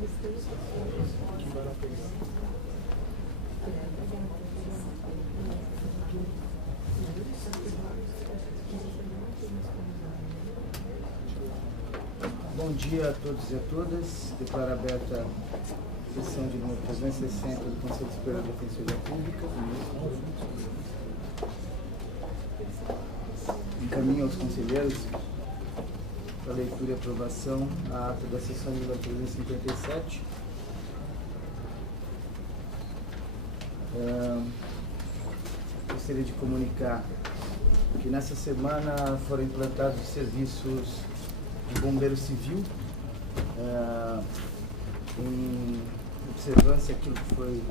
Bom dia a todos e a todas. Declaro aberta a sessão de número 360 do Conselho Superior da Defensoria Pública. Encaminho aos conselheiros para leitura e aprovação a ata da sessão número 357. Gostaria de comunicar que nessa semana foram implantados os serviços de bombeiro civil, em observância àquilo que foi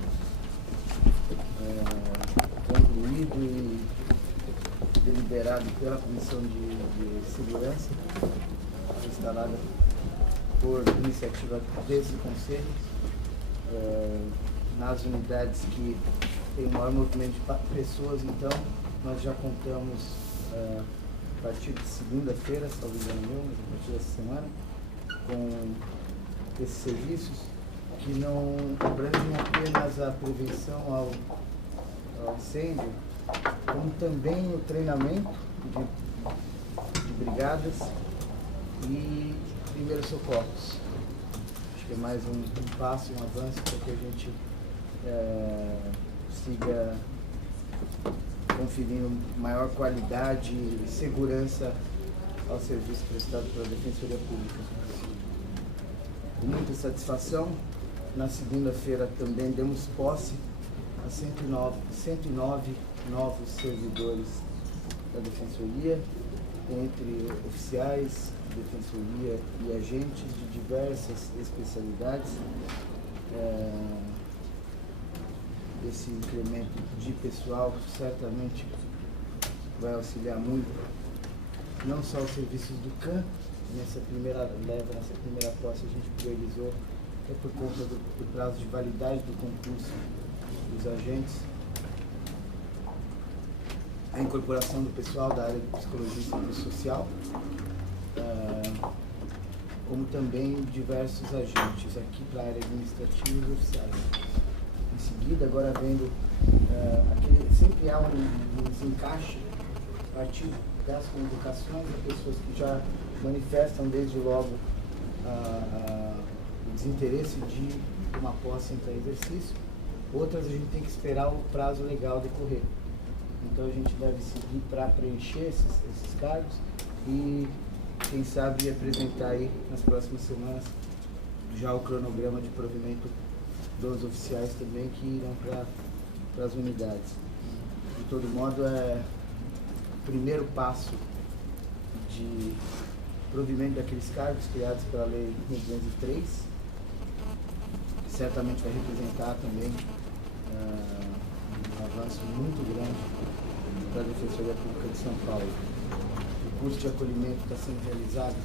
concluído e deliberado pela Comissão de Segurança, instalada por iniciativa desse Conselho, nas unidades que tem o maior movimento de pessoas. Então, nós já contamos, a partir de segunda-feira, salvo engano meu, mas a partir dessa semana, com esses serviços que não abrangem apenas a prevenção ao incêndio, como também o treinamento de brigadas e primeiros socorros. Acho que é mais um passo, um avanço para que a gente siga conferindo maior qualidade e segurança ao serviço prestado pela Defensoria Pública. Com muita satisfação, na segunda-feira também demos posse a 109 novos servidores da Defensoria, entre oficiais de Defensoria e agentes de diversas especialidades. Esse incremento de pessoal certamente vai auxiliar muito, não só os serviços do CAN. Nessa primeira leva, nessa primeira posse, a gente priorizou, por conta do prazo de validade do concurso dos agentes, a incorporação do pessoal da área de psicologia e serviço social, como também diversos agentes aqui para a área administrativa e oficiais. Em seguida, agora vendo sempre há um desencaixe a partir das convocações de pessoas que já manifestam desde logo o desinteresse de uma posse entrar em exercício. Outras a gente tem que esperar o prazo legal decorrer. Então a gente deve seguir para preencher esses cargos e, quem sabe, apresentar aí nas próximas semanas já o cronograma de provimento dos oficiais também que irão para as unidades. De todo modo, é o primeiro passo de provimento daqueles cargos criados pela Lei 1203, que certamente vai representar também um avanço muito grande para a Defensoria Pública de São Paulo. O curso de acolhimento está sendo realizado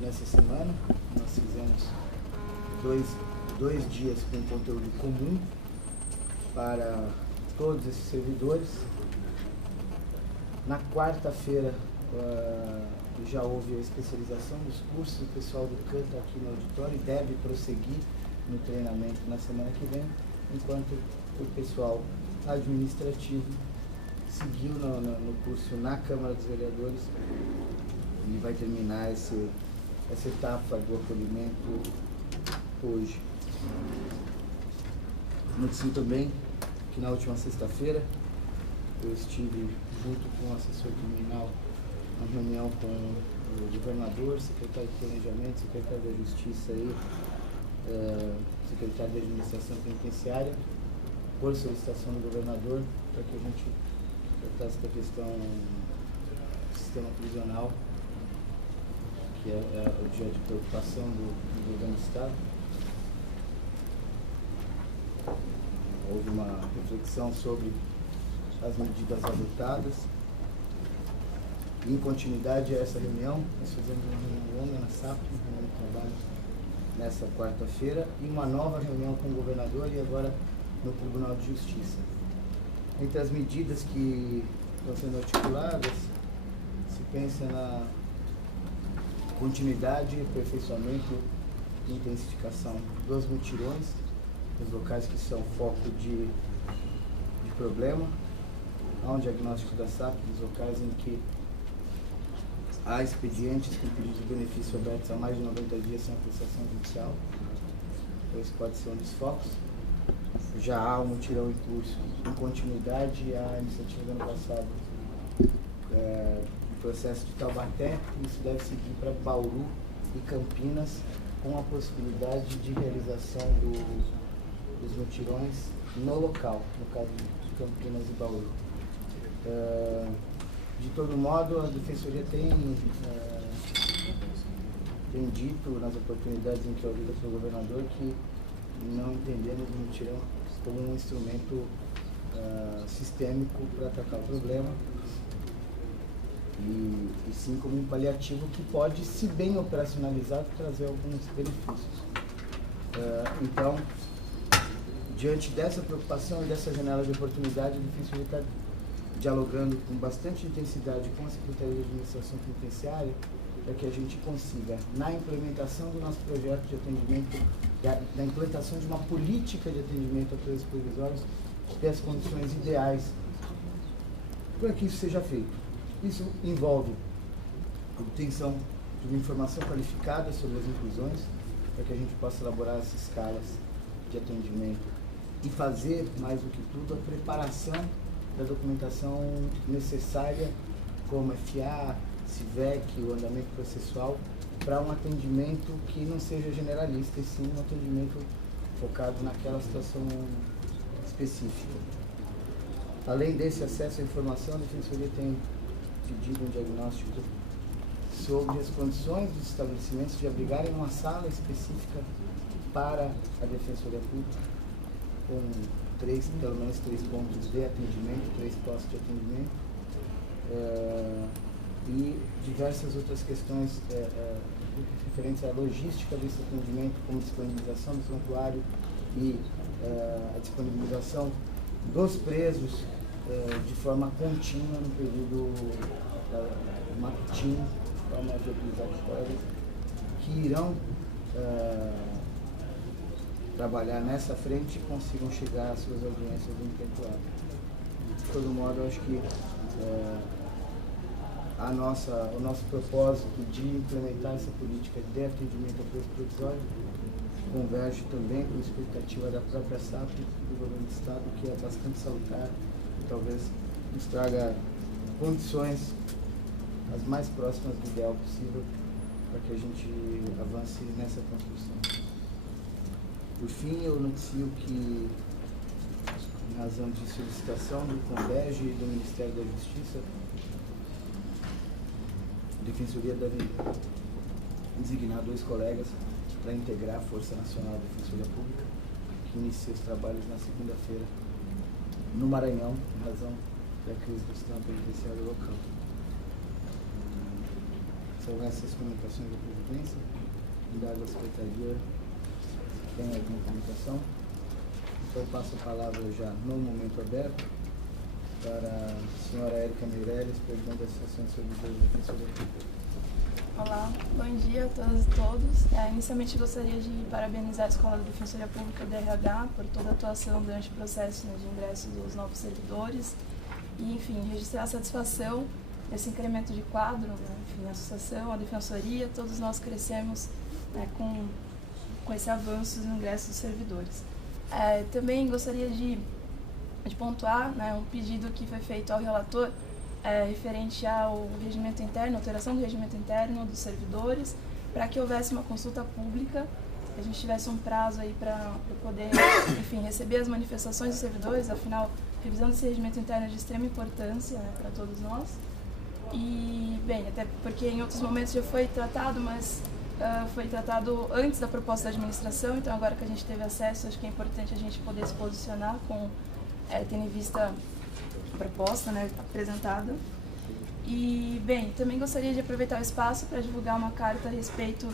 nessa semana. Nós fizemos dois dias com conteúdo comum para todos esses servidores. Na quarta-feira já houve a especialização dos cursos. O pessoal do CAN está aqui no auditório e deve prosseguir no treinamento na semana que vem, enquanto o pessoal administrativo seguiu no curso na Câmara dos Vereadores e vai terminar essa etapa do acolhimento hoje. Noticio também que na última sexta-feira eu estive junto com o assessor criminal na reunião com o governador, secretário de Planejamento, secretário da Justiça e secretário da Administração Penitenciária, por solicitação do governador, para que a gente tratasse da questão do sistema prisional, que é objeto de preocupação do governo do Estado. Houve uma reflexão sobre as medidas adotadas. Em continuidade a essa reunião, nós fizemos uma reunião longa na SAP, uma reunião de trabalho nessa quarta-feira, e uma nova reunião com o governador e agora no Tribunal de Justiça. Entre as medidas que estão sendo articuladas, se pensa na continuidade e aperfeiçoamento intensificação dos mutirões, os locais que são foco de problema. Há um diagnóstico da SAP dos locais em que há expedientes com pedidos de benefício abertos há mais de 90 dias sem apreciação judicial. Então isso pode ser um dos focos. Já há um mutirão em curso, em continuidade à iniciativa do ano passado, o processo de Taubaté. Isso deve seguir para Bauru e Campinas, com a possibilidade de realização dos mutirões no local, no caso de Campinas e Bauru. De todo modo, a Defensoria tem dito nas oportunidades em que é ouvida pelo governador que não entendemos o mutirão como um instrumento sistêmico para atacar o problema, e sim como um paliativo que pode, se bem operacionalizado, trazer alguns benefícios. Então, diante dessa preocupação e dessa janela de oportunidade, a Defensoria está dialogando com bastante intensidade com a Secretaria de Administração Penitenciária para que a gente consiga, na implementação do nosso projeto de atendimento, na implantação de uma política de atendimento a presos provisórios, ter as condições ideais para que isso seja feito. Isso envolve a obtenção de uma informação qualificada sobre as inclusões, para que a gente possa elaborar as escalas de atendimento e fazer, mais do que tudo, a preparação da documentação necessária, como FA, CIVEC, o andamento processual, para um atendimento que não seja generalista, e sim um atendimento focado naquela situação específica. Além desse acesso à informação, a Defensoria tem pedido um diagnóstico sobre as condições dos estabelecimentos de abrigarem uma sala específica para a Defensoria Pública, com pelo menos 3 pontos de atendimento, 3 postos de atendimento, e diversas outras questões referentes à logística desse atendimento, como disponibilização do santuário e a disponibilização dos presos de forma contínua no período matutino, forma de utilizar histórias, que irão trabalhar nessa frente e consigam chegar às suas audiências em tempo hábil. De todo modo, eu acho que o nosso propósito de implementar essa política de atendimento a preso provisório converge também com a expectativa da própria SAP e do governo do Estado, que é bastante salutar e talvez nos traga condições as mais próximas do ideal possível para que a gente avance nessa construção. Por fim, eu noticio que, em razão de solicitação do CONDEG e do Ministério da Justiça, a Defensoria deve designar 2 colegas para integrar a Força Nacional da Defensoria Pública, que inicia os trabalhos na segunda-feira no Maranhão, em razão da crise do sistema penitenciário local. São essas comunicações da Presidência. Indago a Secretaria tem alguma comunicação. Então eu passo a palavra já no momento aberto para a senhora Érica Meirelles, presidente da Associação de Servidores da Defensoria Pública. Olá, bom dia a todas e todos. Inicialmente gostaria de parabenizar a Escola da Defensoria Pública DRH por toda a atuação durante o processo de ingresso dos novos servidores e, enfim, registrar a satisfação desse incremento de quadro, né? Enfim, a associação, a Defensoria, todos nós crescemos, né, com esse avanço no ingresso dos servidores. Também gostaria de pontuar, né, um pedido que foi feito ao relator referente ao regimento interno, alteração do regimento interno dos servidores, para que houvesse uma consulta pública, que a gente tivesse um prazo aí para poder, enfim, receber as manifestações dos servidores. Afinal, revisão desse regimento interno é de extrema importância, né, para todos nós. E, bem, até porque em outros momentos já foi tratado, mas foi tratado antes da proposta da administração, então agora que a gente teve acesso, acho que é importante a gente poder se posicionar tendo em vista a proposta, né, apresentada. E, bem, também gostaria de aproveitar o espaço para divulgar uma carta a respeito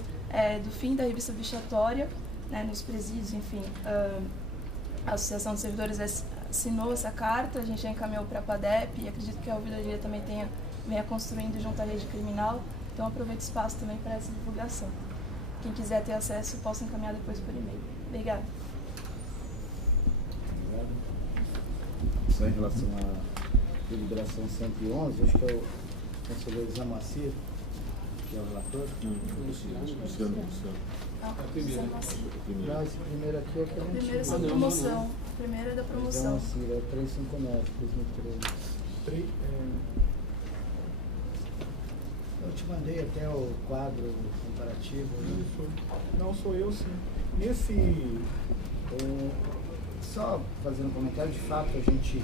do fim da revista vexatória, né, nos presídios, enfim. A Associação dos Servidores assinou essa carta, a gente já encaminhou para a PADEP e acredito que a ouvidoria também venha construindo junto à rede criminal, então aproveito o espaço também para essa divulgação. quem quiser ter acesso possa encaminhar depois por e-mail. Obrigada. Obrigado. Só em relação à deliberação 111, acho que é o conselheiro Zamacir, que é o relator. Luciano. Não, esse primeiro aqui é aquele Primeiro é antigo. sobre promoção. Primeiro é da promoção. Zamacir, é o 359, 2013. Eu te mandei até o quadro comparativo. Né? Isso. Não, sou eu sim. Nesse. Só fazendo um comentário, de fato a gente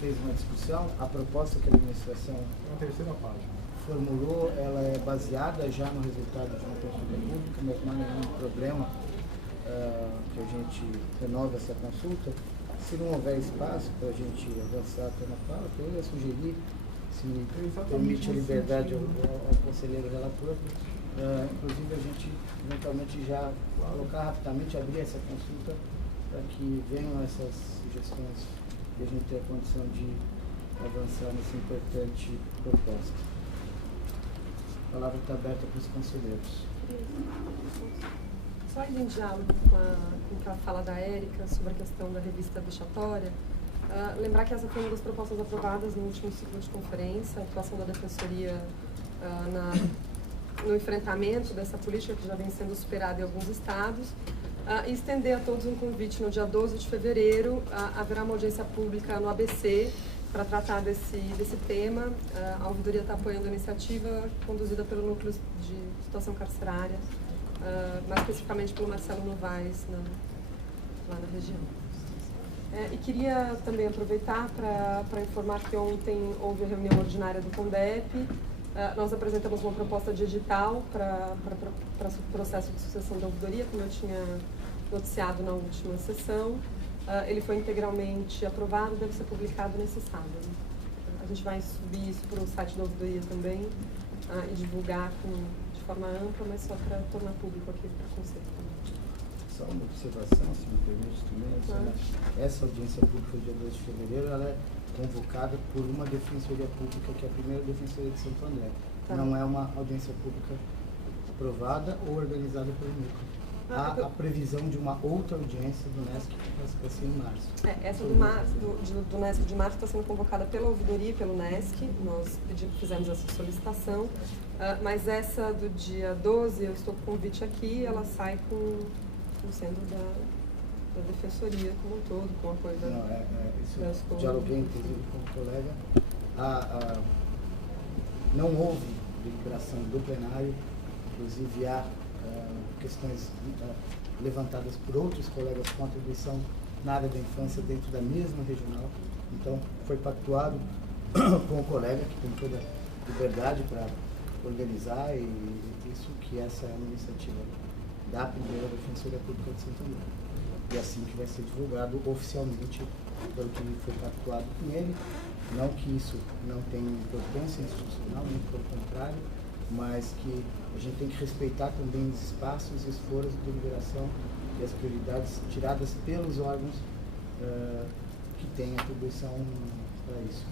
fez uma discussão, a proposta que a administração Na terceira página. formulou, ela é baseada já no resultado de uma consulta pública, mas não há nenhum problema que a gente renove essa consulta. Se não houver espaço para a gente avançar até na fala, eu ia sugerir, se me permite a liberdade ao conselheiro relator, inclusive a gente eventualmente já colocar rapidamente, abrir essa consulta para que venham essas sugestões e a gente tenha a condição de avançar nessa importante proposta. A palavra está aberta para os conselheiros. Só em diálogo com a fala da Érica sobre a questão da revista vexatória, lembrar que essa foi uma das propostas aprovadas no último ciclo de conferência, a atuação da Defensoria no enfrentamento dessa política que já vem sendo superada em alguns estados, e estender a todos um convite no dia 12 de fevereiro, haverá uma audiência pública no ABC para tratar desse tema. A ouvidoria está apoiando a iniciativa conduzida pelo Núcleo de Situação Carcerária, mais especificamente pelo Marcelo Novaes, lá na região. E queria também aproveitar para informar que ontem houve a reunião ordinária do CONDEP. Nós apresentamos uma proposta de edital para o processo de sucessão da ouvidoria, como eu tinha noticiado na última sessão. Ele foi integralmente aprovado e deve ser publicado nesse sábado. A gente vai subir isso para o site da ouvidoria também e divulgar de forma ampla, mas só para tornar público aqui para o Conselho. Só uma observação, se me permite também. Essa audiência pública, dia 2 de fevereiro, ela é convocada por uma defensoria pública, que é a primeira defensoria de Santo André. Tá. Não é uma audiência pública aprovada ou organizada pelo Núcleo. Há a previsão de uma outra audiência do NESC que vai ser em março. Essa do NESC de março está sendo convocada pela ouvidoria e pelo NESC. Nós fizemos essa solicitação, mas essa do dia 12, eu estou com o convite aqui, ela sai sendo da defensoria como um todo, com apoio da... Isso eu dialoguei, inclusive, com o colega. Não houve deliberação do plenário, inclusive há questões levantadas por outros colegas com atribuição na área da infância dentro da mesma regional. Então, foi pactuado com o colega, que tem toda a liberdade para organizar, e isso que essa é uma iniciativa da primeira Defensoria Pública de Santo André. E assim que vai ser divulgado oficialmente, pelo que foi pactuado com ele. Não que isso não tenha importância institucional, muito pelo contrário, mas que a gente tem que respeitar também os espaços e os foros de deliberação e as prioridades tiradas pelos órgãos que têm atribuição para isso.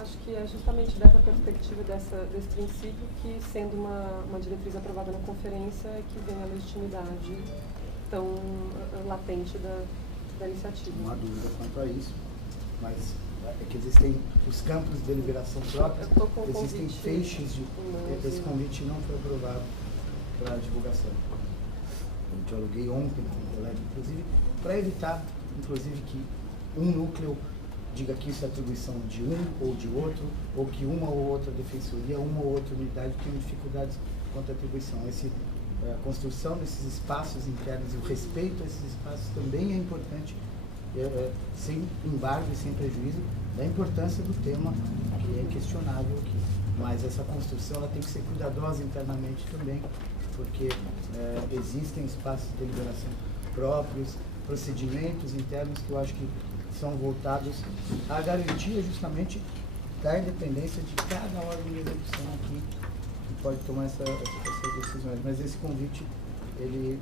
Acho que é justamente dessa perspectiva, desse princípio, que sendo uma diretriz aprovada na conferência, é que vem a legitimidade tão latente da iniciativa. Não há dúvida quanto a isso, mas é que existem os campos de deliberação próprios, existem feixes esse convite não foi aprovado para divulgação. Eu dialoguei ontem com o colega, inclusive, para evitar, inclusive, que um núcleo diga que isso é atribuição de um ou de outro, ou que uma ou outra defensoria, uma ou outra unidade tenham dificuldades quanto à atribuição. A construção desses espaços internos e o respeito a esses espaços também é importante, sem embargo e sem prejuízo da importância do tema, que é inquestionável aqui. Mas essa construção ela tem que ser cuidadosa internamente também, porque existem espaços de deliberação próprios, procedimentos internos que eu acho que são voltados à garantia justamente da independência de cada órgão de execução aqui, que pode tomar essas decisões. Mas esse convite, ele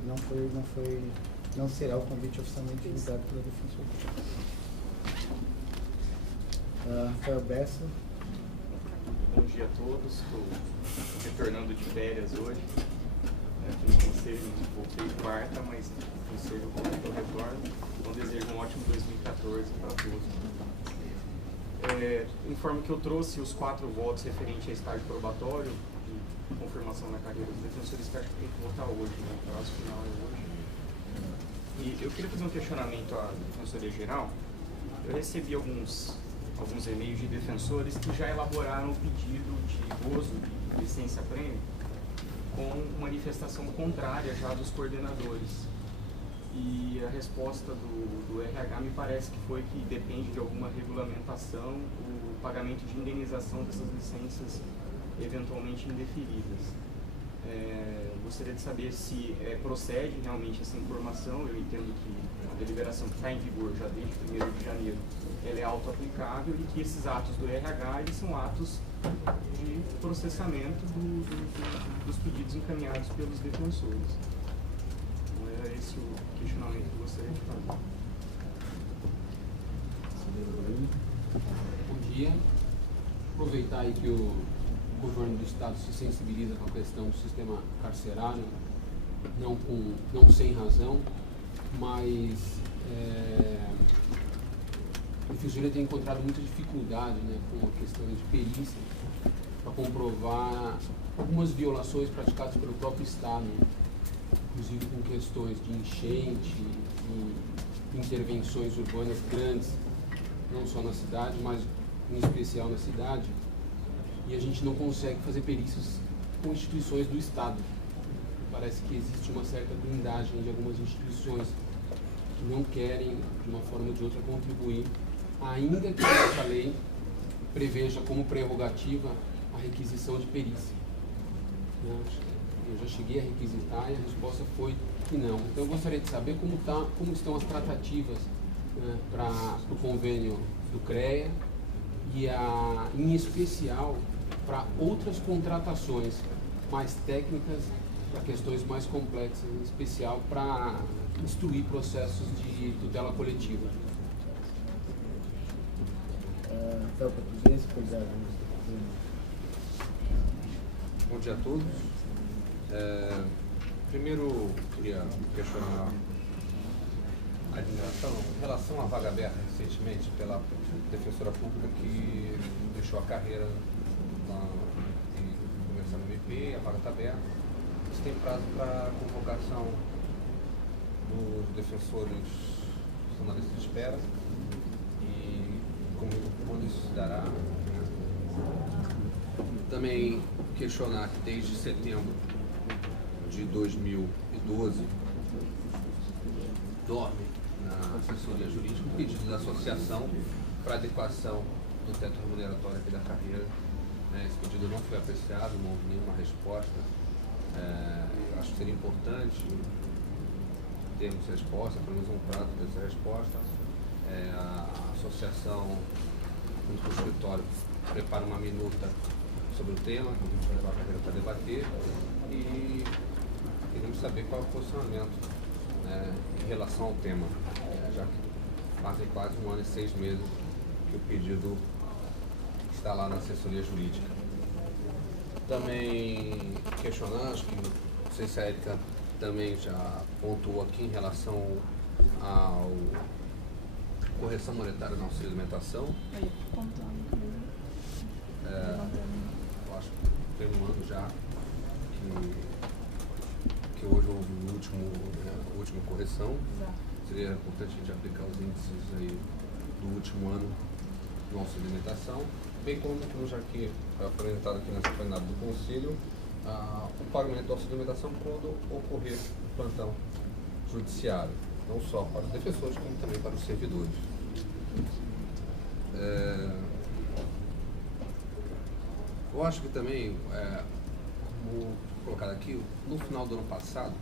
não será o convite oficialmente divulgado pela Defensoria. Rafael Bessa. Bom dia a todos, estou retornando de férias hoje. Fui no conselho, voltei quarta, mas o conselho voltou ao retorno. Então desejo um ótimo 2014 para todos. Informo que eu trouxe os 4 votos referentes a estágio probatório de confirmação na carreira dos defensores, que acho que tem que votar hoje, né? O prazo final é hoje. E eu queria fazer um questionamento à Defensoria Geral. Eu recebi alguns e-mails de defensores que já elaboraram o pedido de gozo de licença-prêmio com manifestação contrária já dos coordenadores. E a resposta do RH me parece que foi que depende de alguma regulamentação o pagamento de indenização dessas licenças eventualmente indeferidas. Gostaria de saber se procede realmente essa informação. Eu entendo que a deliberação que está em vigor já desde 1º de janeiro ela é auto-aplicável e que esses atos do RH eles são atos de processamento dos pedidos encaminhados pelos defensores. Então, era esse o questionamento que eu gostaria de fazer. Bom dia. Aproveitar aí que o governo do estado se sensibiliza com a questão do sistema carcerário, não sem razão, mas a Defensoria tem encontrado muita dificuldade, né, com a questão de perícia para comprovar algumas violações praticadas pelo próprio estado, inclusive com questões de enchente e intervenções urbanas grandes, não só na cidade, mas em especial na cidade. E a gente não consegue fazer perícias com instituições do Estado. Parece que existe uma certa blindagem de algumas instituições que não querem, de uma forma ou de outra, contribuir, ainda que essa lei preveja como prerrogativa a requisição de perícia. Eu já cheguei a requisitar e a resposta foi que não. Então eu gostaria de saber como estão as tratativas, né, para o convênio do CREA e, em especial, para outras contratações mais técnicas, para questões mais complexas, em especial para instruir processos de tutela coletiva. Bom dia a todos. Primeiro, queria questionar a admiração em relação à vaga aberta recentemente pela defensora pública que deixou a carreira começando no MP, a vaga está aberta. Você tem prazo para convocação dos defensores que estão na lista de espera e quando isso se dará. Também questionar que desde setembro de 2012 dorme na assessoria jurídica um pedido da associação para adequação do teto remuneratório aqui da carreira. Esse pedido não foi apreciado, não houve nenhuma resposta. Acho que seria importante termos resposta, pelo menos um prazo dessa resposta. A associação, junto com o escritório, prepara uma minuta sobre o tema, que a gente vai levar a carreira para debater, e queremos saber qual é o posicionamento, né, em relação ao tema, já que fazem quase 1 ano e 6 meses que o pedido está lá na assessoria jurídica. Também questionar, acho que não sei se a Érica também já pontuou aqui em relação à correção monetária na auxílio alimentação. Eu acho que tem 1 ano já que hoje houve a última correção. Exato. Seria importante a gente aplicar os índices aí do último ano no auxílio alimentação, bem como já que foi apresentado aqui nessa plenária do Conselho, o pagamento do auxílio alimentação quando ocorrer plantão judiciário, não só para os defensores, como também para os servidores. Eu acho que também, como colocado aqui, no final do ano passado,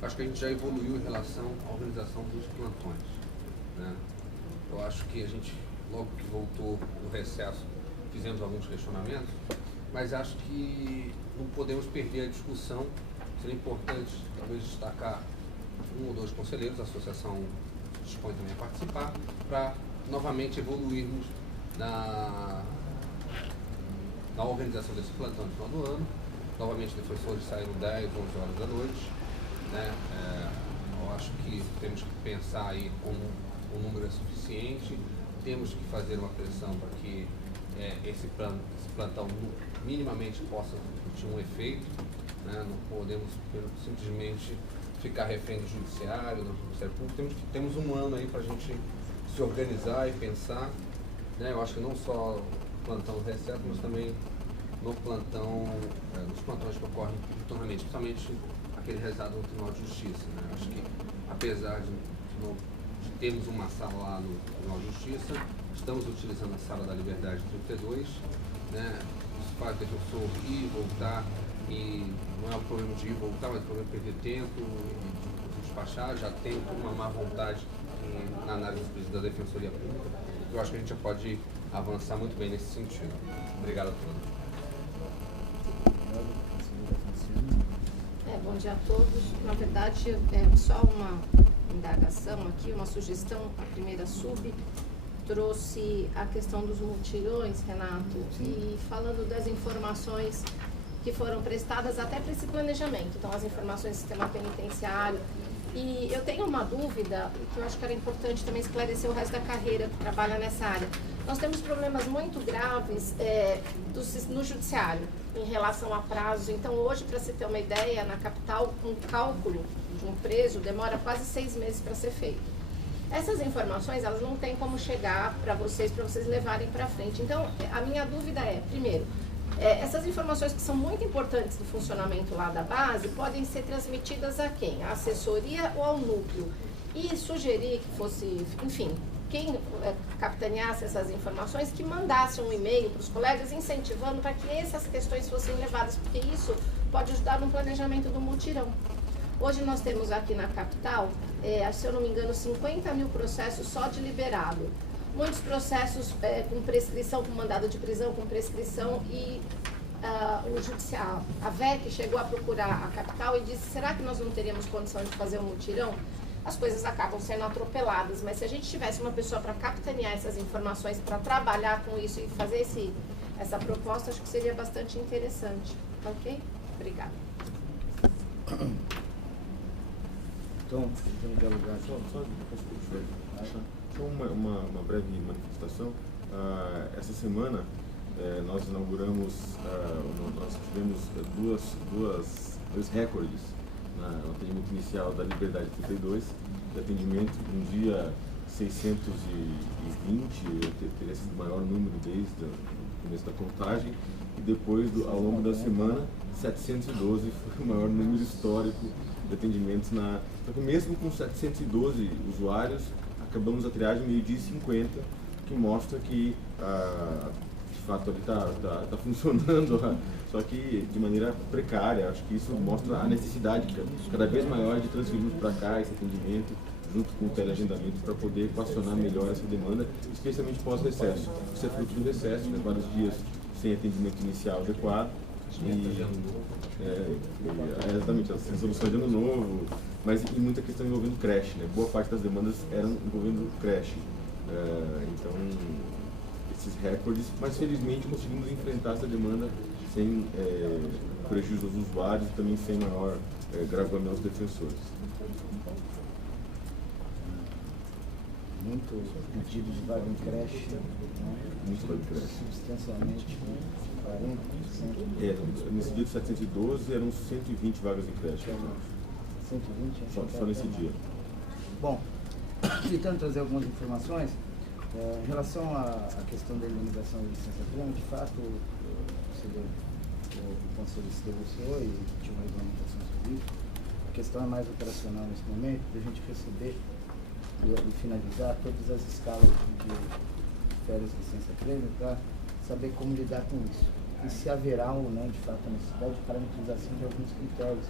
acho que a gente já evoluiu em relação à organização dos plantões, né? Eu acho que a gente, logo que voltou do recesso, fizemos alguns questionamentos, mas acho que não podemos perder a discussão. Seria importante, talvez, destacar 1 ou 2 conselheiros, a associação dispõe também a participar, para novamente evoluirmos na organização desse plantão de final do ano Novamente, defensores saíram 10, 11 horas da noite, né? Eu acho que temos que pensar aí como o número é suficiente, temos que fazer uma pressão para que esse plantão minimamente possa ter um efeito, né? Não podemos simplesmente ficar refém do judiciário, do Ministério Público. Temos um ano aí para a gente se organizar e pensar, né? Eu acho que não só o plantão do recesso, mas também no plantão, nos plantões que ocorrem diuturnamente, principalmente aquele realizado no Tribunal de Justiça, né? Acho que, apesar de termos uma sala lá no Tribunal de Justiça, estamos utilizando a Sala da Liberdade 32, né? Isso faz o defensor ir e voltar, e não é um problema de ir e voltar, mas é um problema de perder tempo, de despachar. Já tem uma má vontade na análise da Defensoria Pública. Eu acho que a gente já pode avançar muito bem nesse sentido. Obrigado a todos. Bom dia a todos. Na verdade, só uma indagação aqui, uma sugestão. A primeira trouxe a questão dos mutirões, Renato, e falando das informações que foram prestadas até para esse planejamento. Então, as informações do sistema penitenciário. E eu tenho uma dúvida, que eu acho que era importante também esclarecer o resto da carreira que trabalha nessa área. Nós temos problemas muito graves no judiciário, em relação a prazos. Então, hoje, para você ter uma ideia, na capital, um cálculo de um preso demora quase 6 meses para ser feito. Essas informações, elas não têm como chegar para vocês levarem para frente. Então, a minha dúvida é, primeiro, essas informações que são muito importantes do funcionamento lá da base podem ser transmitidas a quem? A assessoria ou ao núcleo? E sugerir que fosse, enfim, quem capitaneasse essas informações, que mandasse um e-mail para os colegas incentivando para que essas questões fossem levadas, porque isso pode ajudar no planejamento do mutirão. Hoje nós temos aqui na capital, se eu não me engano, 50 mil processos só de liberado. Muitos processos com prescrição, com mandado de prisão, com prescrição, e o judiciário, a VEC chegou a procurar a capital e disse, será que nós não teríamos condição de fazer um mutirão? As coisas acabam sendo atropeladas, mas se a gente tivesse uma pessoa para capitanear essas informações, para trabalhar com isso e fazer essa proposta, acho que seria bastante interessante. Ok? Obrigada. Então, vamos dialogar. Só uma breve manifestação. Essa semana nós inauguramos, nós tivemos dois recordes no atendimento inicial da Liberdade 32, de atendimento no dia 620, teria sido o maior número desde o começo da contagem, e depois, ao longo da semana, 712 foi o maior número histórico de atendimentos Só que mesmo com 712 usuários, acabamos a triagem meio-dia e 50, que mostra que, de fato, ali está funcionando, só que de maneira precária. Acho que isso mostra a necessidade cada vez maior de transferirmos para cá esse atendimento, junto com o teleagendamento, para poder equacionar melhor essa demanda, especialmente pós-recesso. Isso é fruto do recesso, né? Vários dias sem atendimento inicial adequado. Exatamente, as resoluções de ano novo, mas e muita questão envolvendo creche, né? Boa parte das demandas eram envolvendo creche. Então, esses recordes, mas felizmente conseguimos enfrentar essa demanda sem prejuízo aos usuários e também sem maior gravamento aos defensores. Muito pedido de vaga em creche, né? Muito vaga em creche. Substancialmente 40%. Nesse dia de 712 eram 120 vagas em creche. 120? Só nesse dia. Bom, tentando trazer algumas informações, em relação à questão da indenização de licença plena, de fato, o Conselho se debruçou e tinha uma regulamentação sobre isso. A questão é mais operacional nesse momento, de a gente receber e finalizar todas as escalas de férias de licença plena para saber como lidar com isso. E se haverá ou não, de fato, a necessidade de parametrização de alguns critérios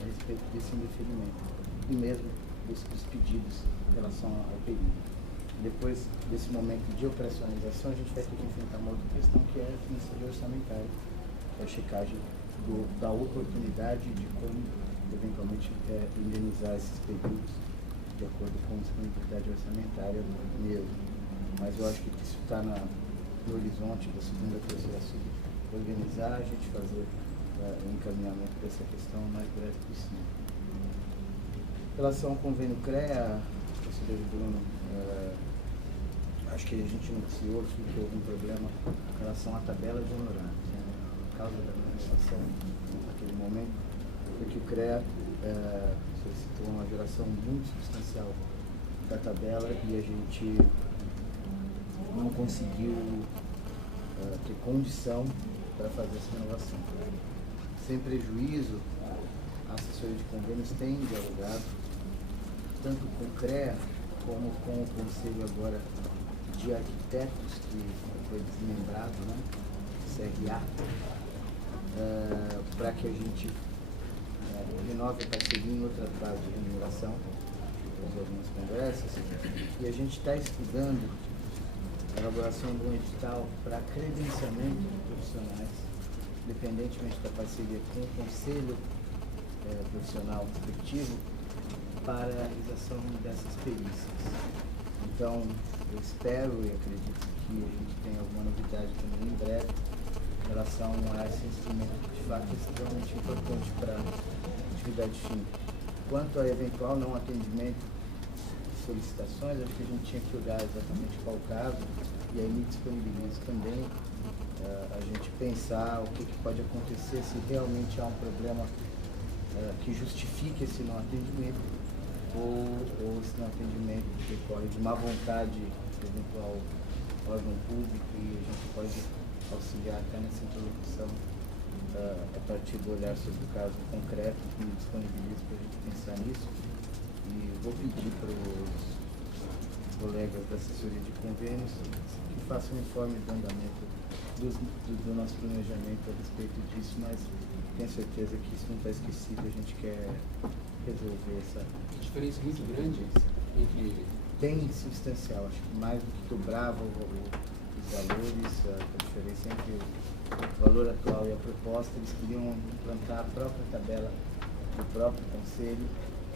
a respeito desse indeferimento e mesmo dos pedidos em relação ao período. Depois desse momento de operacionalização, a gente vai ter que enfrentar uma outra questão, que é a financeira orçamentária, que é a checagem da oportunidade de como, eventualmente, indenizar esses períodos de acordo com a disponibilidade orçamentária mesmo. Mas eu acho que isso está no horizonte da segunda, terceira, organizar, a gente fazer o encaminhamento dessa questão o mais breve possível. Em relação ao convênio CREA, conselheiro Bruno, acho que a gente noticiou que houve um problema em relação à tabela de honorários. Né? A causa da manifestação naquele momento foi que o CREA solicitou uma geração muito substancial da tabela e a gente não conseguiu ter condição para fazer essa renovação. Sem prejuízo, a assessoria de convênios tem dialogado tanto com o CREA como com o Conselho agora de Arquitetos, que foi desmembrado, né? CRA, para que a gente renove a parceria em outra fase de remuneração, depois de algumas conversas, e a gente está estudando a elaboração de um edital para credenciamento de profissionais, independentemente da parceria com o Conselho Profissional respectivo, para a realização dessas perícias. Então, eu espero e acredito que a gente tenha alguma novidade também em breve em relação a esse instrumento que de fato é extremamente importante para a atividade fim. Quanto a eventual não atendimento de solicitações, acho que a gente tinha que olhar exatamente qual o caso, e aí me disponibilizo também a gente pensar o que pode acontecer se realmente há um problema que justifique esse não atendimento, ou esse não atendimento decorre de má vontade do eventual órgão público, e a gente pode auxiliar até nessa interlocução a partir do olhar sobre o caso concreto, que me disponibiliza para a gente pensar nisso. E vou pedir para os colegas da assessoria de convênios que façam um informe do andamento do nosso planejamento a respeito disso, mas tenho certeza que isso não está esquecido, a gente quer resolver essa diferença muito grande entre... Bem substancial, acho que mais do que dobrava os valores, a diferença entre o valor atual e a proposta. Eles queriam implantar a própria tabela do próprio conselho.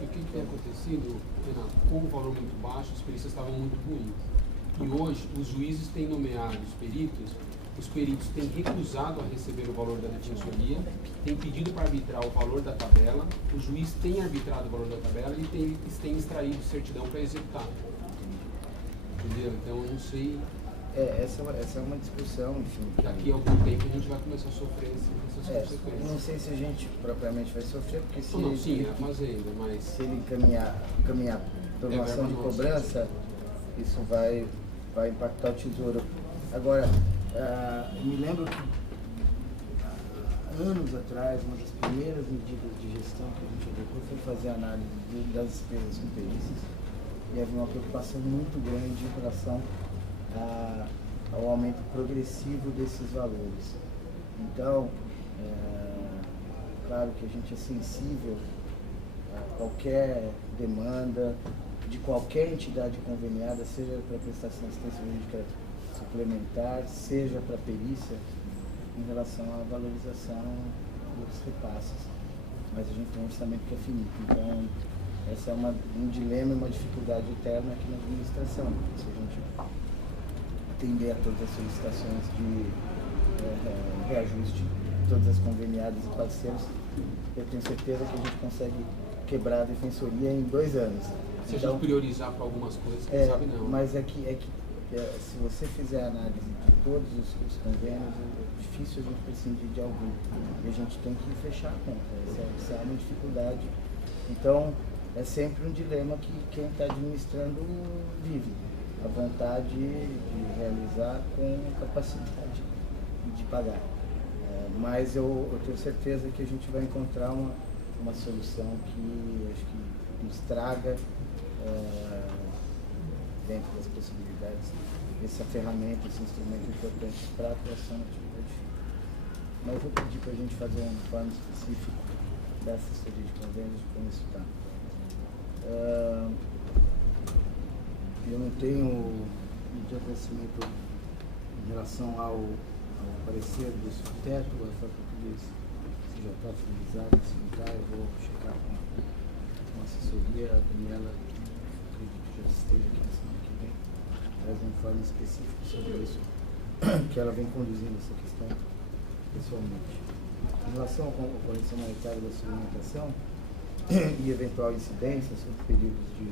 E o que tem acontecido, Renato? Com o valor muito baixo, as perícias estavam muito ruins. E hoje, os juízes têm nomeado os peritos têm recusado a receber o valor da defensoria, têm pedido para arbitrar o valor da tabela, o juiz tem arbitrado o valor da tabela e tem extraído certidão para executar. Entendeu? Então, eu não sei... Essa é uma discussão, enfim. Daqui a algum tempo a gente vai começar a sofrer essas consequências. Não sei se a gente propriamente vai sofrer, porque se não, sim, a fazenda, mas... Se ele encaminhar programação de cobrança, isso vai impactar o tesouro. Agora, me lembro que anos atrás, uma das primeiras medidas de gestão que a gente adotou foi fazer a análise das despesas com perícias, e havia uma preocupação muito grande em relação ao aumento progressivo desses valores. Então, claro que a gente é sensível a qualquer demanda de qualquer entidade conveniada, seja para prestação de assistência jurídica suplementar, seja para perícia, em relação à valorização dos repasses. Mas a gente tem um orçamento que é finito, então essa é um dilema e uma dificuldade eterna aqui na administração. Se a gente atender a todas as solicitações de reajuste de todas as conveniadas e parceiros, eu tenho certeza que a gente consegue quebrar a defensoria em 2 anos. Se então, a gente priorizar para algumas coisas, quem sabe não. Mas é que se você fizer a análise de todos os convênios, é difícil a gente prescindir de algum. E a gente tem que fechar a conta. Essa é uma dificuldade. Então, é sempre um dilema que quem está administrando vive. A vontade de realizar com capacidade de pagar. Mas eu tenho certeza que a gente vai encontrar uma solução que acho que nos traga, dentro das possibilidades, essa ferramenta, esse instrumento importante para a atuação na atividade. Mas eu vou pedir para a gente fazer um informe específico dessa assessoria de convênios de como isso está. Eu não tenho de conhecimento em relação ao parecer do subteto, a Rafael Português, se já está finalizado esse lugar, eu vou checar com a assessoria, a Daniela, acredito que já esteja aqui na semana que vem, traz um informe específico sobre isso, que ela vem conduzindo essa questão pessoalmente. Em relação à correção monetária da suplementação e eventual incidência sobre períodos de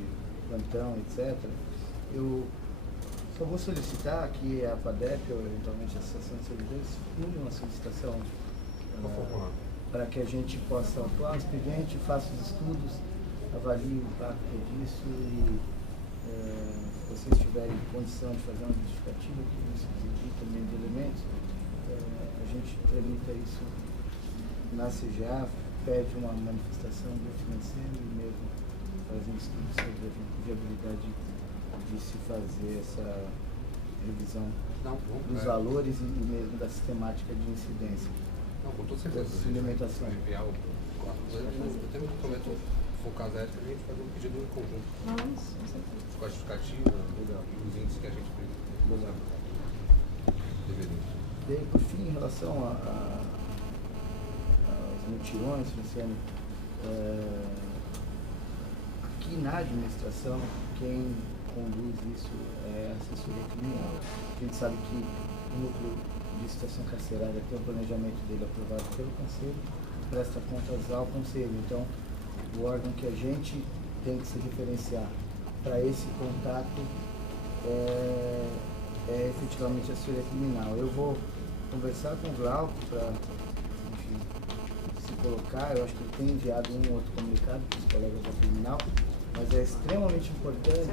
plantão, etc., eu só vou solicitar que a PADEP, ou eventualmente a Associação de Servidores, mande uma solicitação para que a gente possa atuar no expediente, faça os estudos, avalie o impacto disso e se vocês tiverem condição de fazer uma justificativa que isso exigir também de elementos, a gente tramita isso na CGA, pede uma manifestação do financeiro e mesmo faz um estudo sobre a viabilidade de se fazer essa revisão dos valores e mesmo da sistemática de incidência. Não, com toda certeza. Alimentação. Enviar o até me comprometo, se for o caso ético, a gente fazer um pedido em conjunto. Com a justificativa, os índices que a gente precisa. E aí, por fim, em relação aos mutirões, Luciano, aqui na administração, quem conduz isso é a assessoria criminal. A gente sabe que o núcleo de situação carcerária tem o planejamento dele aprovado pelo Conselho, presta contas ao Conselho. Então, o órgão que a gente tem que se referenciar para esse contato é efetivamente a assessoria criminal. Eu vou conversar com o Glauco para, enfim, se colocar. Eu acho que ele tem enviado um ou outro comunicado para os colegas da criminal, mas é extremamente importante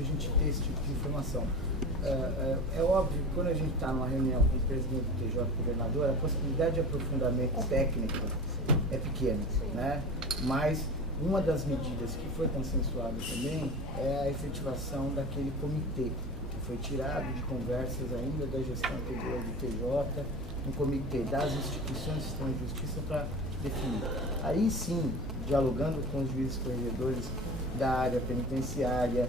a gente ter esse tipo de informação. É óbvio que quando a gente está numa reunião com o presidente do TJ, governador, a possibilidade de aprofundamento técnico é pequena, né? Mas uma das medidas que foi consensuada também é a efetivação daquele comitê, que foi tirado de conversas ainda da gestão anterior do TJ, um comitê das instituições de sistema de justiça para definir. Aí sim, dialogando com os juízes corregedores da área penitenciária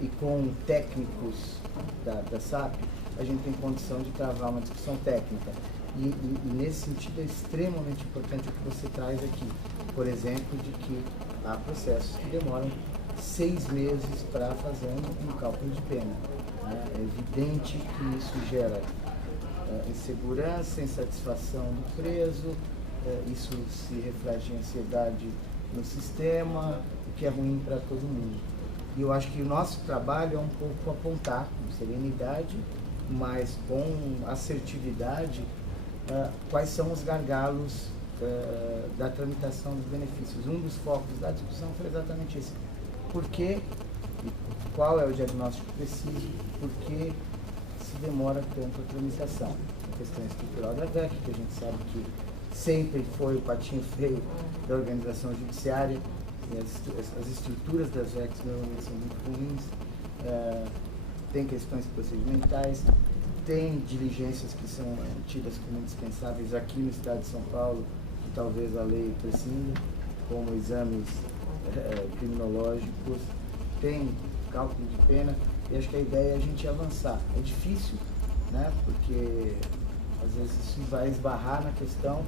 e com técnicos da SAP, a gente tem condição de travar uma discussão técnica. E nesse sentido é extremamente importante o que você traz aqui. Por exemplo, de que há processos que demoram 6 meses para fazer um cálculo de pena. Né? É evidente que isso gera insegurança, insatisfação do preso, isso se reflete em ansiedade no sistema, o que é ruim para todo mundo. E eu acho que o nosso trabalho é um pouco apontar com serenidade, mas com assertividade, quais são os gargalos da tramitação dos benefícios. Um dos focos da discussão foi exatamente esse. Por que e qual é o diagnóstico preciso, por que se demora tanto a tramitação? A questão estrutural da VEC, que a gente sabe que sempre foi o patinho feio da organização judiciária, e as estruturas das VECs normalmente são muito ruins, tem questões procedimentais, tem diligências que são tidas como indispensáveis aqui no estado de São Paulo, que talvez a lei prescinda, como exames criminológicos, tem cálculo de pena, e acho que a ideia é a gente avançar. É difícil, né, porque às vezes isso vai esbarrar na questão,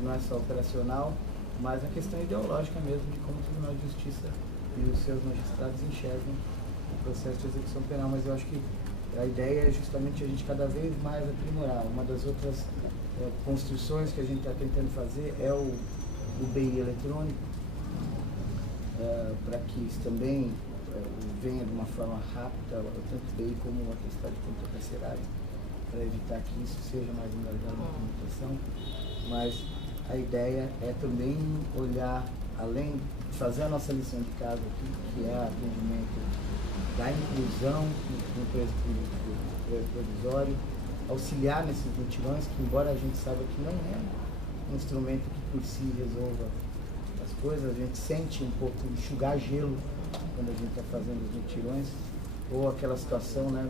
não é só operacional, mas na questão ideológica mesmo, de como o Tribunal de Justiça e os seus magistrados enxergam o processo de execução penal. Mas eu acho que a ideia é justamente a gente cada vez mais aprimorar. Uma das outras construções que a gente está tentando fazer é o BI eletrônico, para que isso também venha de uma forma rápida, tanto o BI como o atestado de conduta carcerária, para evitar que isso seja mais um gargalo na comunicação. Mas a ideia é também olhar, além de fazer a nossa lição de casa aqui, que é o atendimento da inclusão no preso provisório, auxiliar nesses mutirões, que embora a gente saiba que não é um instrumento que por si resolva as coisas, a gente sente um pouco enxugar gelo quando a gente está fazendo os mutirões, ou aquela situação, né,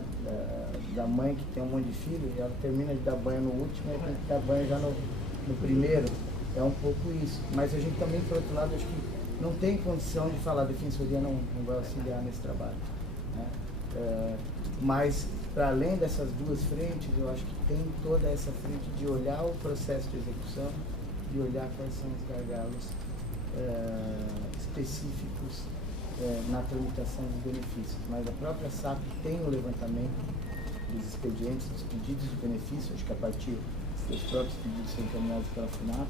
da mãe que tem um monte de filho e ela termina de dar banho no último e tem que dar banho já no primeiro. É um pouco isso. Mas a gente também, por outro lado, acho que não tem condição de falar, a Defensoria não vai auxiliar nesse trabalho, né? Mas, para além dessas duas frentes, eu acho que tem toda essa frente de olhar o processo de execução, de olhar quais são os gargalos específicos na tramitação dos benefícios. Mas a própria SAP tem o levantamento dos expedientes, dos pedidos de benefício, acho que a partir os próprios pedidos são encaminhados pela FUNAP.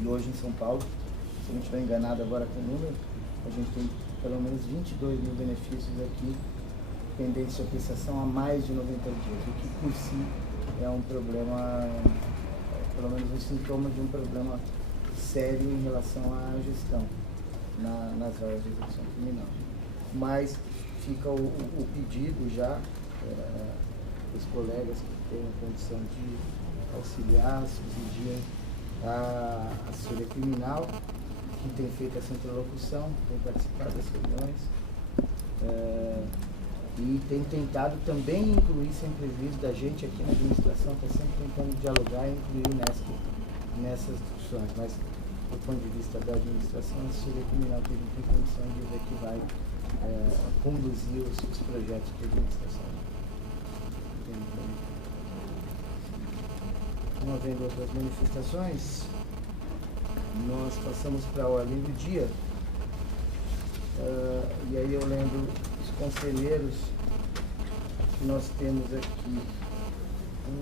E hoje em São Paulo, se eu não estiver enganado agora com o número, a gente tem pelo menos 22 mil benefícios aqui pendentes de apreciação há mais de 90 dias, o que por si é um problema, pelo menos um sintoma de um problema sério em relação à gestão nas áreas de execução criminal. Mas fica o pedido já dos colegas que têm a condição de auxiliar, subsidiar a assessoria criminal, que tem feito essa interlocução, tem participado das reuniões e tem tentado também incluir, sem prejuízo da gente aqui na administração, está sempre tentando dialogar e incluir o NESC nessas discussões, mas do ponto de vista da administração, a assessoria criminal que a gente tem condição de ver que vai conduzir os projetos de administração. Não havendo outras manifestações, nós passamos para a ordem do dia. E aí eu lembro os conselheiros que nós temos aqui 1,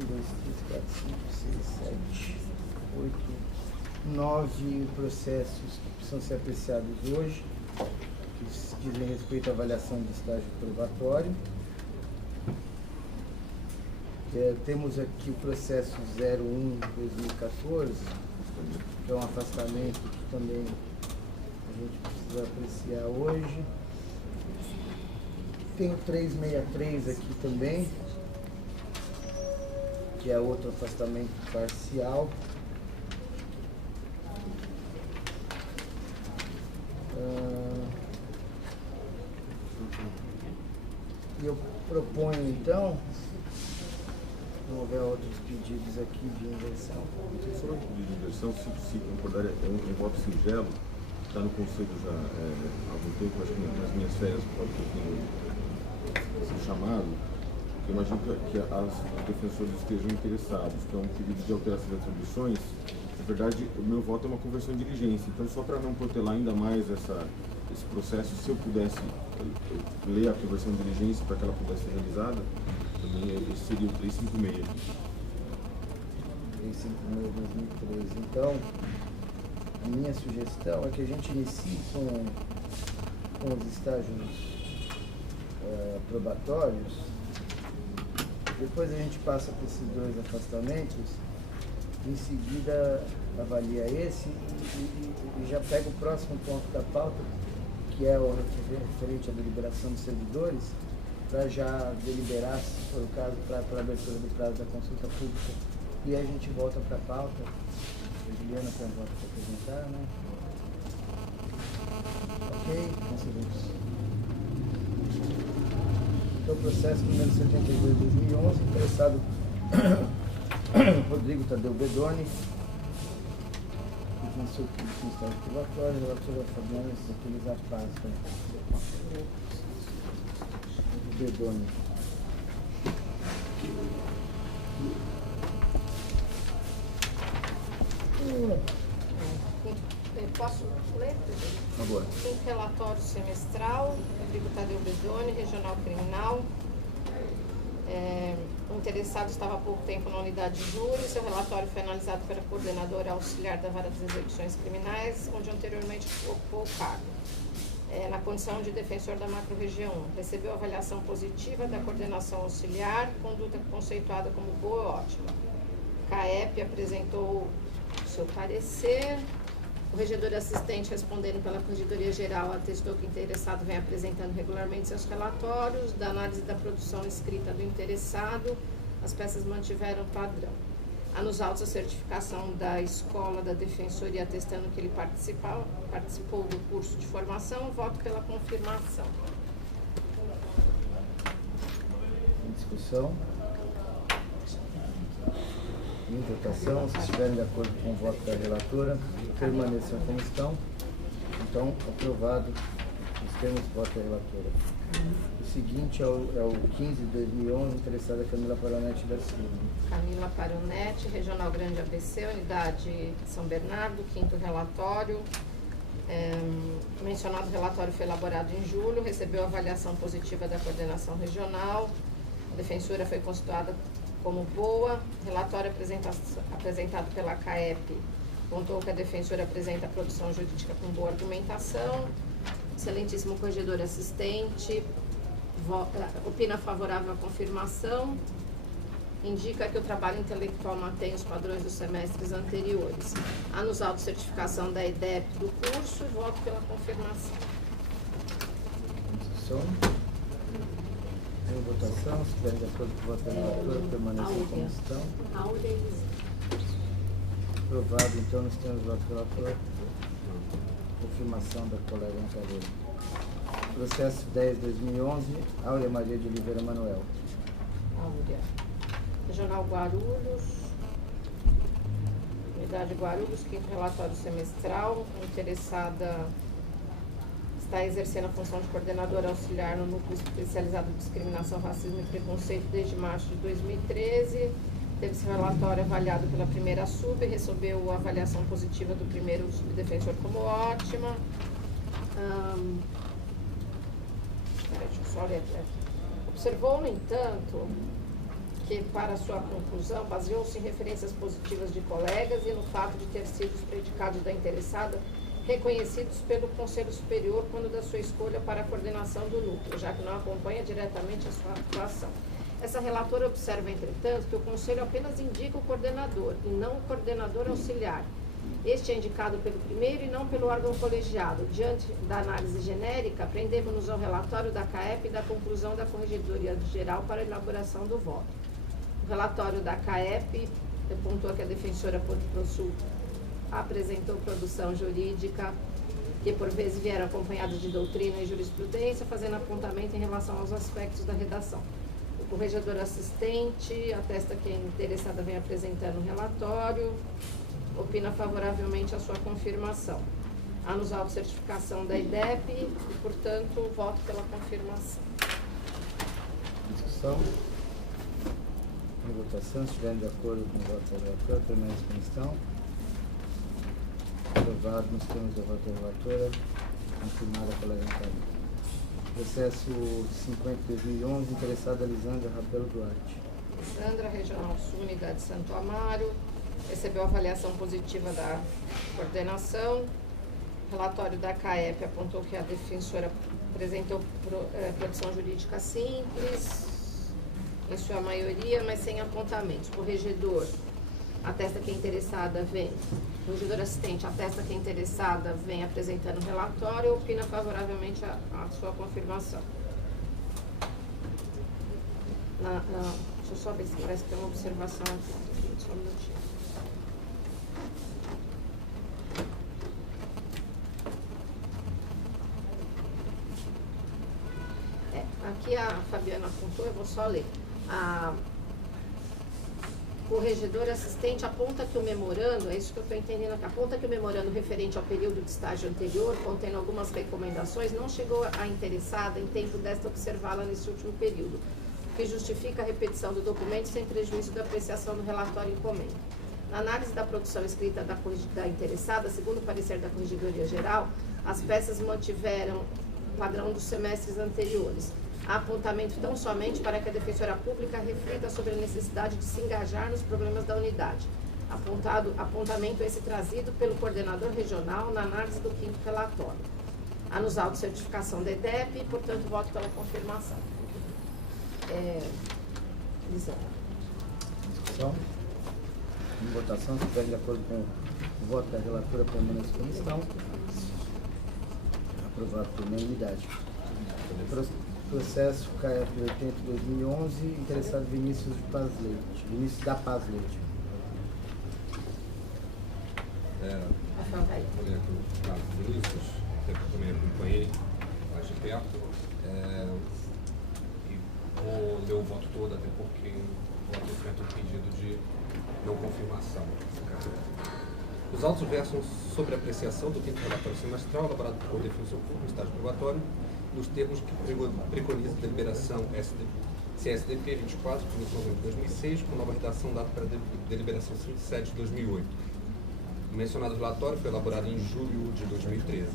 2, 3, 4, 5, 6, 7, 8, 9 processos que precisam ser apreciados hoje, que dizem respeito à avaliação de estágio probatório. Temos aqui o processo 01/2014, que é um afastamento que também a gente precisa apreciar hoje. Tem o 363 aqui também, que é outro afastamento parcial. E eu proponho então, se não houver outros pedidos aqui de inversão. Só um pedido de inversão, se concordar, é um voto singelo, está no conselho já há algum tempo, acho que nas minhas férias pode ter sido chamado, que eu imagino que os defensores estejam interessados, que é um pedido de alteração de atribuições. Na verdade, o meu voto é uma conversão em diligência, então só para não protelar ainda mais esse processo, se eu pudesse ler a conversão de diligência para que ela pudesse ser realizada, também esse seria o 356. 356/2013. Então, a minha sugestão é que a gente inicie com os estágios probatórios, depois a gente passa por esses 2 afastamentos, em seguida avalia esse e já pega o próximo ponto da pauta, que é o referente à deliberação dos servidores, para já deliberar, se for o caso, para a abertura do prazo da consulta pública. E aí a gente volta para a pauta. A Juliana tem volta para apresentar, né? Ok, conselheiros. Então, processo número 72/2011, interessado Rodrigo Tadeu Bedoni, defensor do estágio probatório, relatora Fabiana Utilizar Paz. Bedoni. Posso ler? Agora. Quinto relatório semestral, Rodrigo Tadeu Bedoni, Regional Criminal. O interessado estava há pouco tempo na unidade de júri. Seu relatório foi analisado pela coordenadora auxiliar da Vara das Execuções Criminais, onde anteriormente ocupou o cargo. Na condição de defensor da macro-região 1. Recebeu avaliação positiva da coordenação auxiliar, conduta conceituada como boa e ótima. CAEP apresentou seu parecer. O regedor assistente, respondendo pela Corregedoria Geral, atestou que o interessado vem apresentando regularmente seus relatórios. Da análise da produção escrita do interessado, as peças mantiveram padrão. Há nos autos a certificação da escola da Defensoria atestando que ele participou do curso de formação. Voto pela confirmação. Em discussão. Em votação, se estiverem de acordo com o voto da relatora, permaneçam como estão. Então, aprovado os termos de voto da relatora. O seguinte é o 15/2011, interessada Camila Paronete da Silva. Camila Paronete, Regional Grande ABC, Unidade São Bernardo, quinto relatório. Mencionado relatório foi elaborado em julho, recebeu avaliação positiva da coordenação regional. A defensora foi constituída como boa. Relatório apresentado pela CAEP apontou que a defensora apresenta a produção jurídica com boa argumentação. Excelentíssimo corregedor assistente opina favorável à confirmação. Indica que o trabalho intelectual mantém os padrões dos semestres anteriores. Há nos autos certificação da EDEP do curso e voto pela confirmação. Discussão. Em votação, se estiver de acordo com o voto da relatora, permaneça como estão. Aprovado, então, nós temos o voto do relator. Confirmação da colega Carreira. Processo 10/2011, Áurea Maria de Oliveira Manuel. Áurea. Regional Guarulhos, Unidade Guarulhos, quinto relatório semestral. A interessada está exercendo a função de coordenadora auxiliar no Núcleo Especializado de Discriminação, Racismo e Preconceito desde março de 2013. Teve seu relatório avaliado pela primeira sub, recebeu a avaliação positiva do primeiro subdefensor como ótima. Deixa eu só ler aqui. Observou, no entanto, que para sua conclusão baseou-se em referências positivas de colegas e no fato de ter sido os predicados da interessada reconhecidos pelo Conselho Superior quando da sua escolha para a coordenação do núcleo, já que não acompanha diretamente a sua atuação. Essa relatora observa, entretanto, que o Conselho apenas indica o coordenador e não o coordenador auxiliar. Este é indicado pelo primeiro e não pelo órgão colegiado. Diante da análise genérica, prendemos-nos ao relatório da CAEP e da conclusão da Corregedoria Geral para a elaboração do voto. O relatório da CAEP apontou que a defensora Prosul apresentou produção jurídica que por vezes vieram acompanhadas de doutrina e jurisprudência, fazendo apontamento em relação aos aspectos da redação. O corregedor assistente atesta que a interessada vem apresentando o relatório, opina favoravelmente a sua confirmação. Há nos autos certificação da IDEP e, portanto, voto pela confirmação. Discussão. Em votação, se estiverem de acordo com o voto da relatora, permanece como estão. Aprovado, nós temos o voto da relatora, confirmada a colega Carlos. Processo 50/2011, interessada Lisandra Rabelo Duarte. Lisandra, Regional Sul, Unidade Santo Amaro, recebeu avaliação positiva da coordenação. O relatório da CAEP apontou que a defensora apresentou produção jurídica simples, em sua maioria, mas sem apontamentos. O corregedor atesta que a interessada vem, o corregedor assistente atesta que a interessada vem apresentando o relatório e opina favoravelmente a sua confirmação. Deixa eu só ver se parece que tem uma observação aqui, só um minutinho. Aqui a Fabiana apontou, eu vou só ler. A corregedora assistente aponta que o memorando, é isso que eu estou entendendo aqui, aponta que o memorando referente ao período de estágio anterior, contendo algumas recomendações, não chegou a interessada em tempo desta observá-la nesse último período, o que justifica a repetição do documento sem prejuízo da apreciação do relatório em comento. Na análise da produção escrita da interessada, segundo o parecer da Corregedoria Geral, as peças mantiveram o padrão dos semestres anteriores. Há apontamento tão somente para que a defensora pública reflita sobre a necessidade de se engajar nos problemas da unidade. Apontamento esse trazido pelo coordenador regional na análise do 5º relatório. Há nos autos certificação da EDEP e, portanto, voto pela confirmação. Lisandra. Discussão. Em votação, se estiver de acordo com o voto da relatora, permanece como estão. Aprovado por unanimidade. Processo CAEP 80/2011, interessado Vinícius da Paz Leite. Olha aqui o caso do Vinícius, que eu também acompanhei mais de perto, e vou ler o voto todo, até porque o voto enfrenta um pedido de não confirmação. Os autos versam sobre a apreciação do 5º relatório semestral elaborado por defensor público no estágio probatório, nos termos que preconiza a deliberação CSDP 24, de 9 de 2006, com nova redação dada para a deliberação 107 de 2008. O mencionado relatório foi elaborado em julho de 2013.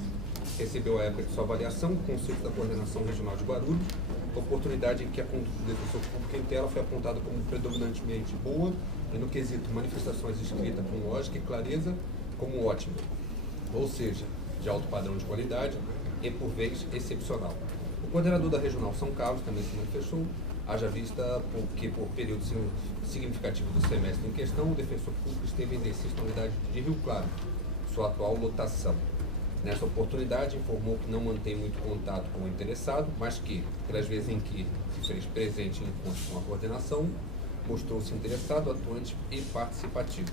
Recebeu à época de sua avaliação o Conselho da Coordenação Regional de Guarulhos oportunidade em que a conduta do defensor público em tela foi apontada como predominantemente boa e no quesito manifestações escritas com lógica e clareza como ótima, ou seja, de alto padrão de qualidade e por vez excepcional. O coordenador da Regional São Carlos também se manifestou, haja vista que por período significativo do semestre em questão, o defensor público esteve em exercício na unidade de Rio Claro, sua atual lotação. Nesta oportunidade, informou que não mantém muito contato com o interessado, mas que, pelas vezes em que se fez presente em encontros com a coordenação, mostrou-se interessado, atuante e participativo.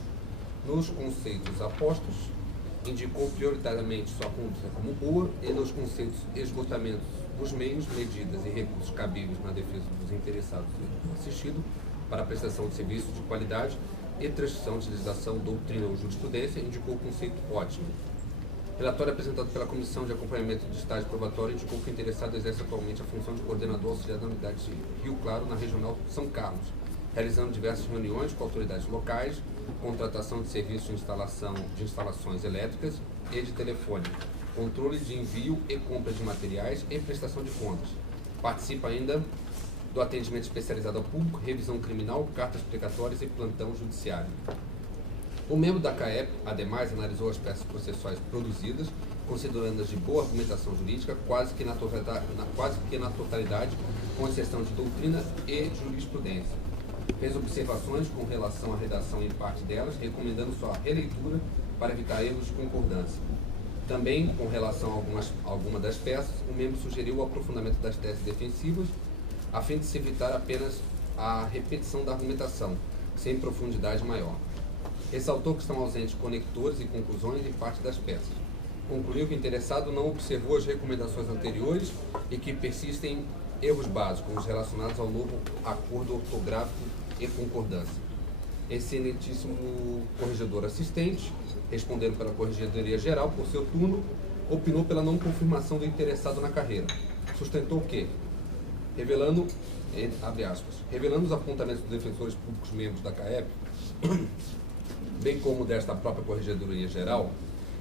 Nos conceitos apostos, indicou prioritariamente sua conduta como boa e nos conceitos esgotamentos dos meios, medidas e recursos cabíveis na defesa dos interessados e do assistido para a prestação de serviços de qualidade e transcrição de legislação, doutrina ou jurisprudência, indicou o conceito ótimo. Relatório apresentado pela Comissão de Acompanhamento de Estágio Probatório indicou que o interessado exerce atualmente a função de coordenador auxiliar da unidade de Rio Claro, na Regional São Carlos, realizando diversas reuniões com autoridades locais, contratação de serviços de instalações elétricas e de telefone, controle de envio e compra de materiais e prestação de contas. Participa ainda do atendimento especializado ao público, revisão criminal, cartas explicatórias e plantão judiciário. O membro da CAEP, ademais, analisou as peças processuais produzidas, considerando-as de boa argumentação jurídica, quase que na totalidade, com exceção de doutrina e jurisprudência. Fez observações com relação à redação em parte delas, recomendando sua releitura para evitar erros de concordância. Também, com relação a alguma das peças, o membro sugeriu o aprofundamento das teses defensivas, a fim de se evitar apenas a repetição da argumentação, sem profundidade maior. Ressaltou que estão ausentes conectores e conclusões em parte das peças. Concluiu que o interessado não observou as recomendações anteriores e que persistem erros básicos relacionados ao novo acordo ortográfico e concordância. Excelentíssimo corregedor assistente, respondendo pela Corregedoria Geral, por seu turno, opinou pela não confirmação do interessado na carreira. Sustentou que, revelando os apontamentos dos defensores públicos membros da CAEP, bem como desta própria Corregedoria Geral,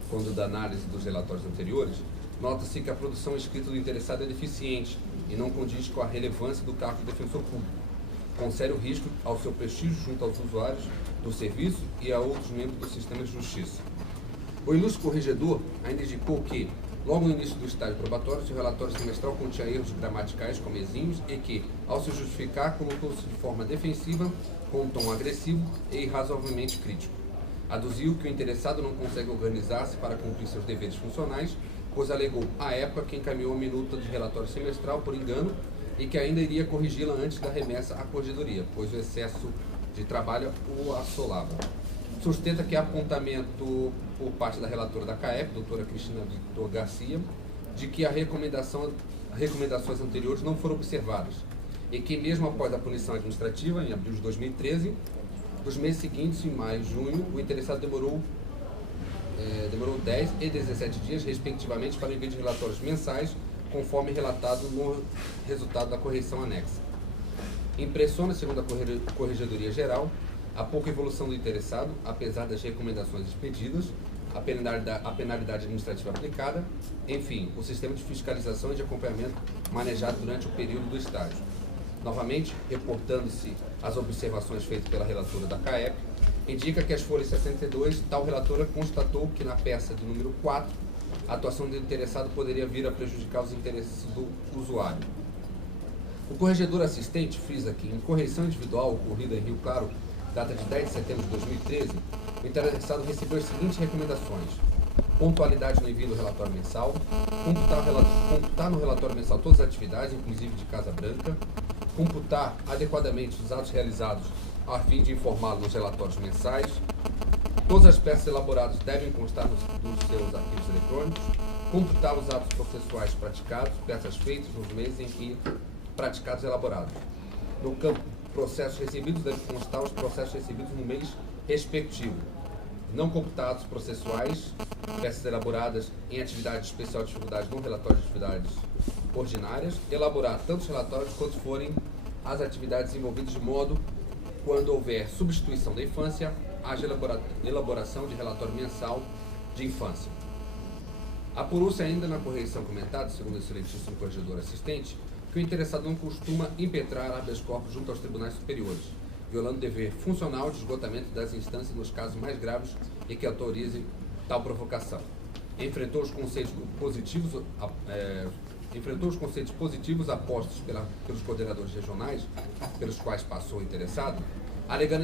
quando da análise dos relatórios anteriores, nota-se que a produção escrita do interessado é deficiente e não condiz com a relevância do cargo de defensor público, com sério risco ao seu prestígio junto aos usuários do serviço e a outros membros do sistema de justiça. O ilustre corregedor ainda indicou que, logo no início do estágio probatório, seu relatório semestral continha erros gramaticais comezinhos e que, ao se justificar, colocou-se de forma defensiva, com um tom agressivo e irrazoavelmente crítico. Aduziu que o interessado não consegue organizar-se para cumprir seus deveres funcionais, pois alegou, à época, que encaminhou a minuta de relatório semestral por engano e que ainda iria corrigi-la antes da remessa à corregedoria, pois o excesso de trabalho o assolava. Sustenta que há apontamento por parte da relatora da CAEP, doutora Cristina Victor Garcia, de que as recomendações anteriores não foram observadas e que, mesmo após a punição administrativa, em abril de 2013, dos meses seguintes, em maio e junho, o interessado demorou 10 e 17 dias, respectivamente, para envio de relatórios mensais, conforme relatado no resultado da correção anexa. Impressiona, segundo a Corregedoria Geral, a pouca evolução do interessado, apesar das recomendações expedidas, a penalidade administrativa aplicada, enfim, o sistema de fiscalização e de acompanhamento manejado durante o período do estágio. Novamente, reportando-se as observações feitas pela relatora da CAEP, indica que as folhas 62, tal relatora constatou que na peça de número 4, a atuação do interessado poderia vir a prejudicar os interesses do usuário. O corregedor assistente frisa que, em correção individual ocorrida em Rio Claro, data de 10 de setembro de 2013, o interessado recebeu as seguintes recomendações: pontualidade no envio do relatório mensal, computar no relatório mensal todas as atividades, inclusive de Casa Branca, computar adequadamente os atos realizados a fim de informá-lo nos relatórios mensais, todas as peças elaboradas devem constar nos seus arquivos eletrônicos, computar os atos processuais praticados, peças feitas nos meses em que praticados e elaborados. No campo processos recebidos, devem constar os processos recebidos no mês respectivo. Não computados processuais, peças elaboradas em atividade de especial dificuldade no relatório de atividades ordinárias, elaborar tantos relatórios quanto forem as atividades envolvidas, de modo, quando houver substituição da infância, haja elaboração de relatório mensal de infância. Apurou-se ainda na correção comentada, segundo o excelentíssimo corregedor assistente, que o interessado não costuma impetrar habeas corpus junto aos tribunais superiores, violando o dever funcional de esgotamento das instâncias nos casos mais graves e que autorizem tal provocação. Enfrentou os conceitos positivos apostos pelos coordenadores regionais, pelos quais passou o interessado, alegando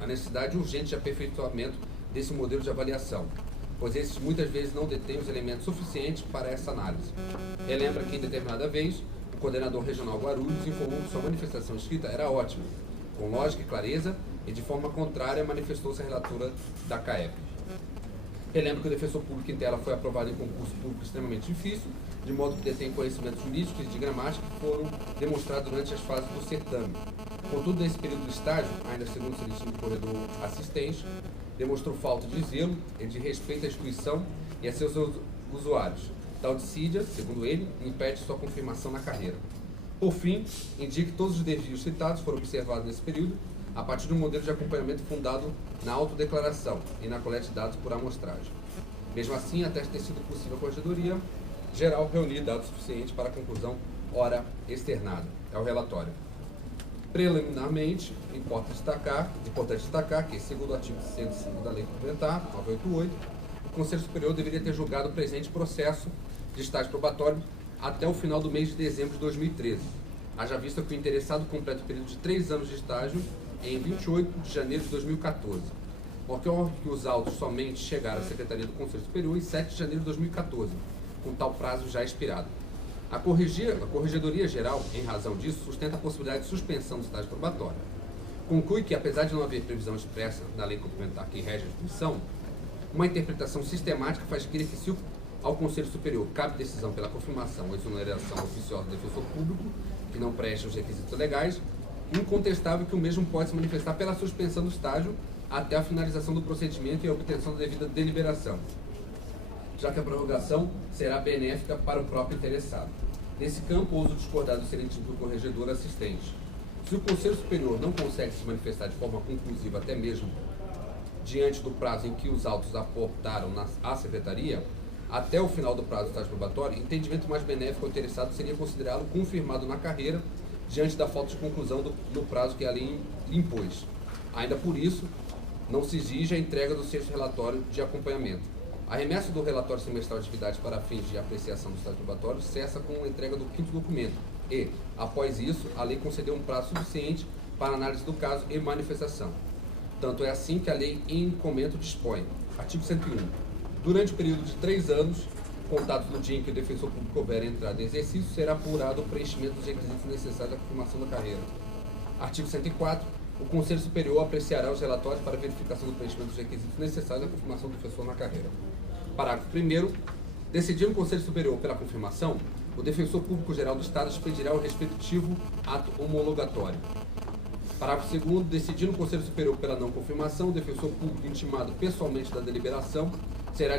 a necessidade urgente de aperfeiçoamento desse modelo de avaliação, pois esses muitas vezes não detêm os elementos suficientes para essa análise. Relembra que, em determinada vez, o coordenador regional Guarulhos informou que sua manifestação escrita era ótima, com lógica e clareza, e de forma contrária manifestou-se a relatora da CAEP. Relembro que o defensor público em tela foi aprovado em concurso público extremamente difícil, de modo que detém conhecimentos jurídicos e de gramática que foram demonstrados durante as fases do certame. Contudo, nesse período do estágio, ainda segundo o serviço do corredor assistente, demonstrou falta de zelo e de respeito à instituição e a seus usuários. Tal dissídia, segundo ele, impede sua confirmação na carreira. Por fim, indica que todos os desvios citados foram observados nesse período a partir de um modelo de acompanhamento fundado na autodeclaração e na coleta de dados por amostragem. Mesmo assim, até ter sido possível a Corregedoria Geral reunir dados suficientes para a conclusão ora externada. É o relatório. Preliminarmente, importante destacar que, segundo o artigo 105 da Lei Complementar 988, o Conselho Superior deveria ter julgado o presente processo de estágio probatório até o final do mês de dezembro de 2013, haja vista que o interessado completa o período de 3 anos de estágio em 28 de janeiro de 2014. Ocorre que os autos somente chegaram à Secretaria do Conselho Superior em 7 de janeiro de 2014, com tal prazo já expirado. A Corregedoria Geral, em razão disso, sustenta a possibilidade de suspensão do estágio probatório. Conclui que, apesar de não haver previsão expressa na lei complementar que rege a instituição, uma interpretação sistemática faz crer que, se ao Conselho Superior cabe decisão pela confirmação ou exoneração oficiosa do defensor público, que não preste os requisitos legais, incontestável que o mesmo pode se manifestar pela suspensão do estágio até a finalização do procedimento e a obtenção da devida deliberação, já que a prorrogação será benéfica para o próprio interessado. Nesse campo, ouso discordar do excelentíssimo corregedor assistente. Se o Conselho Superior não consegue se manifestar de forma conclusiva, até mesmo diante do prazo em que os autos aportaram à Secretaria, até o final do prazo do estágio probatório, entendimento mais benéfico ao interessado seria considerá-lo confirmado na carreira diante da falta de conclusão no prazo que a lei impôs. Ainda por isso, não se exige a entrega do sexto relatório de acompanhamento. A remessa do relatório semestral de atividades para fins de apreciação do estágio probatório cessa com a entrega do 5º documento e, após isso, a lei concedeu um prazo suficiente para análise do caso e manifestação. Tanto é assim que a lei em comento dispõe. Artigo 101. Durante o período de 3 anos, contados no dia em que o defensor público houver entrado em exercício, será apurado o preenchimento dos requisitos necessários à confirmação da carreira. Artigo 104. O Conselho Superior apreciará os relatórios para verificação do preenchimento dos requisitos necessários à confirmação do defensor na carreira. Parágrafo 1º. Decidindo o Conselho Superior pela confirmação, o Defensor Público Geral do Estado expedirá o respectivo ato homologatório. Parágrafo 2º. Decidindo o Conselho Superior pela não confirmação, o Defensor Público intimado pessoalmente da deliberação será